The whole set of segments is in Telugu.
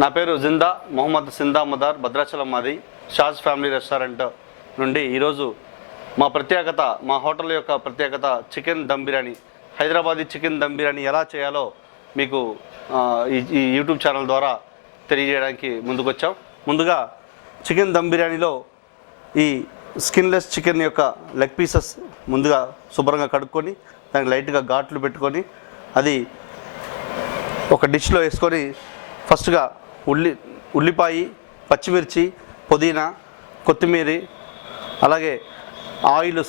నా పేరు జిందా మొహమ్మద్ సిందా మదార్, భద్రాచలం మాది. షాజ్ ఫ్యామిలీ రెస్టారెంట్ నుండి ఈరోజు మా హోటల్ యొక్క ప్రత్యేకత చికెన్ దమ్ బిర్యానీ, హైదరాబాదీ చికెన్ దమ్ బిర్యానీ ఎలా చేయాలో మీకు ఈ యూట్యూబ్ ఛానల్ ద్వారా తెలియజేయడానికి ముందుకొచ్చాం. ముందుగా చికెన్ దమ్ బిర్యానీలో ఈ స్కిన్లెస్ చికెన్ యొక్క లెగ్ పీసెస్ ముందుగా శుభ్రంగా కడుక్కొని దానికి లైట్గా ఘాట్లు పెట్టుకొని అది ఒక డిష్లో వేసుకొని ఫస్ట్గా ఉల్లిపాయ, పచ్చిమిర్చి, పుదీనా, కొత్తిమీర, అలాగే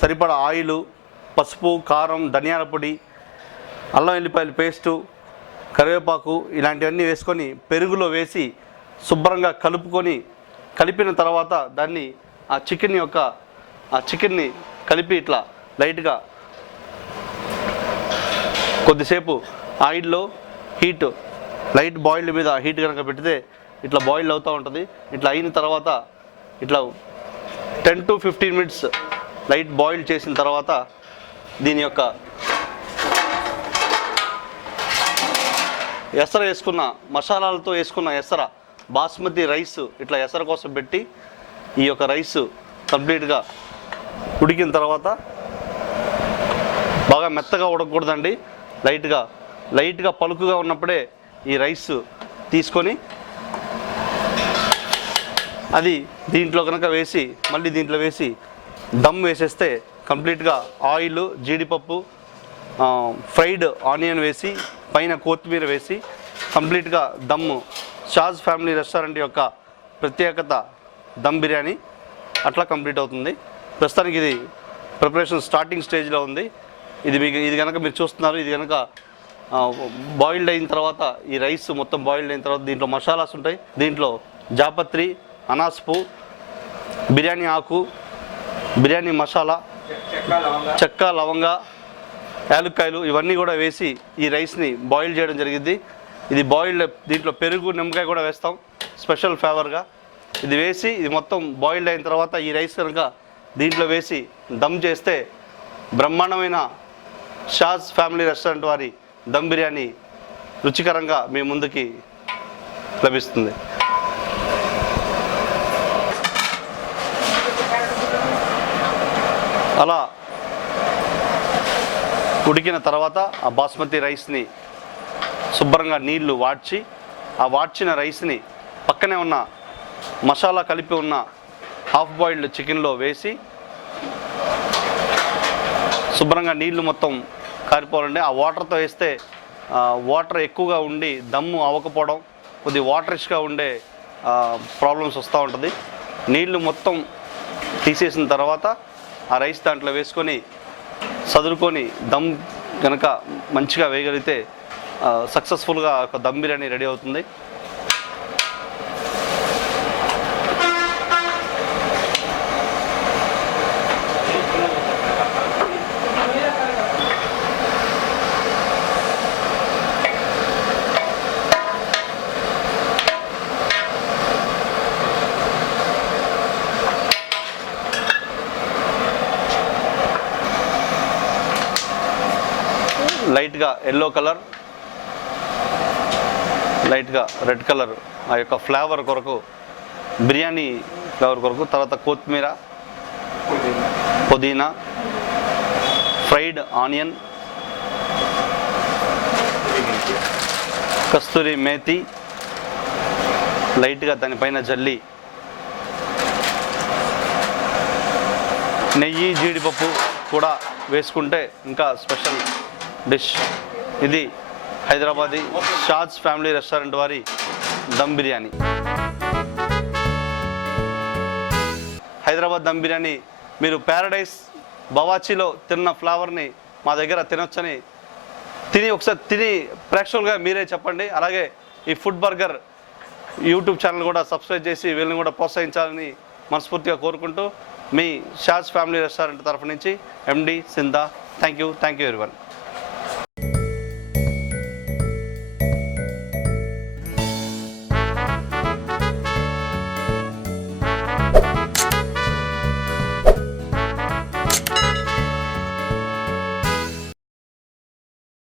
సరిపడా ఆయిలు, పసుపు, కారం, ధనియాల పొడి, అల్లం వెల్లిపాయల పేస్టు, కరివేపాకు ఇలాంటివన్నీ వేసుకొని పెరుగులో వేసి శుభ్రంగా కలిపిన తర్వాత దాన్ని ఆ చికెన్ని కలిపి ఇట్లా లైట్గా కొద్దిసేపు ఆయిల్లో లైట్ బాయిల్డ్ మీద హీట్ కనుక పెడితే ఇట్లా బాయిల్డ్ అవుతూ ఉంటుంది. ఇట్లా అయిన తర్వాత ఇట్లా 10 to 15 minutes లైట్ బాయిల్ చేసిన తర్వాత దీని యొక్క మసాలాలతో వేసుకున్న బాస్మతి రైస్ ఇట్లా కోసం పెట్టి ఈ యొక్క రైస్ కంప్లీట్గా ఉడికిన తర్వాత బాగా మెత్తగా ఉడకకూడదండి, లైట్గా పలుకుగా ఉన్నప్పుడే ఈ రైస్ తీసుకొని అది దీంట్లో వేసి దమ్ వేసేస్తే కంప్లీట్గా ఆయిల్, జీడిపప్పు, ఫ్రైడ్ ఆనియన్ వేసి పైన కొత్తిమీర వేసి కంప్లీట్గా దమ్ము షాజ్ ఫ్యామిలీ రెస్టారెంట్ యొక్క ప్రత్యేకత దమ్ బిర్యానీ అట్లా కంప్లీట్ అవుతుంది. ప్రస్తుతానికి ఇది ప్రిపరేషన్ స్టార్టింగ్ స్టేజ్లో ఉంది. ఇది కనుక మీరు చూస్తున్నారు, ఇది కనుక బాయిల్డ్ అయిన తర్వాత ఈ రైస్ మొత్తం బాయిల్డ్ అయిన తర్వాత దీంట్లో మసాలాస్ ఉంటాయి. దీంట్లో జాపత్రి, అనాస్పు, బిర్యానీ ఆకు, బిర్యానీ మసాలా, చెక్క, లవంగా, యాలక్కాయలు ఇవన్నీ కూడా వేసి ఈ రైస్ని బాయిల్ చేయడం జరిగింది. ఇది దీంట్లో పెరుగు, నిమ్మకాయ కూడా వేస్తాం స్పెషల్ ఫ్లేవర్గా. ఇది మొత్తం బాయిల్డ్ అయిన తర్వాత ఈ రైస్ కనుక దీంట్లో వేసి దమ్ చేస్తే బ్రహ్మాండమైన షాజ్ ఫ్యామిలీ రెస్టారెంట్ వారి దమ్ బిర్యానీ రుచికరంగా మీ ముందుకి లభిస్తుంది. అలా ఉడికిన తర్వాత ఆ బాస్మతి రైస్ని శుభ్రంగా నీళ్లు వాడ్చిన రైస్ని పక్కనే ఉన్న మసాలా కలిపి ఉన్న హాఫ్ బాయిల్డ్ చికెన్లో వేసి శుభ్రంగా నీళ్లు మొత్తం కారిపోవాలండి. ఆ వాటర్తో వేస్తే వాటర్ ఎక్కువగా ఉండి దమ్ము అవ్వకపోవడం, కొద్ది వాటరిష్గా ఉండే ప్రాబ్లమ్స్ వస్తూ ఉంటుంది. నీళ్లు మొత్తం తీసేసిన తర్వాత ఆ రైస్ దాంట్లో వేసుకొని సదురుకొని దమ్ కనుక మంచిగా వేయగలిగితే సక్సెస్ఫుల్గా ఒక దమ్ బిర్యానీ రెడీ అవుతుంది. లైట్గా ఎల్లో కలర్, లైట్గా రెడ్ కలర్ ఆ యొక్క ఫ్లేవర్ కొరకు, బిర్యానీ ఫ్లేవర్ కొరకు, తర్వాత కొత్తిమీర, పుదీనా, ఫ్రైడ్ ఆనియన్, కస్తూరి మేతి లైట్గా దానిపైన జల్లి, నెయ్యి, జీడిపప్పు కూడా వేసుకుంటే ఇంకా స్పెషల్ డిష్. ఇది హైదరాబాదీ షాజ్ ఫ్యామిలీ రెస్టారెంట్ వారి దమ్ బిర్యానీ. హైదరాబాద్ దమ్ బిర్యానీ మీరు ప్యారడైస్ బవాచీలో తిన్న ఫ్లేవర్ని మా దగ్గర తినొచ్చని ఒకసారి తిని ప్రేక్షకులుగా మీరే చెప్పండి. అలాగే ఈ ఫుడ్ బర్గర్ యూట్యూబ్ ఛానల్ కూడా సబ్స్క్రైబ్ చేసి వీళ్ళని కూడా ప్రోత్సహించాలని మనస్ఫూర్తిగా కోరుకుంటూ మీ షాజ్ ఫ్యామిలీ రెస్టారెంట్ తరఫు నుంచి ఎండి సిందా. Thank you everyone.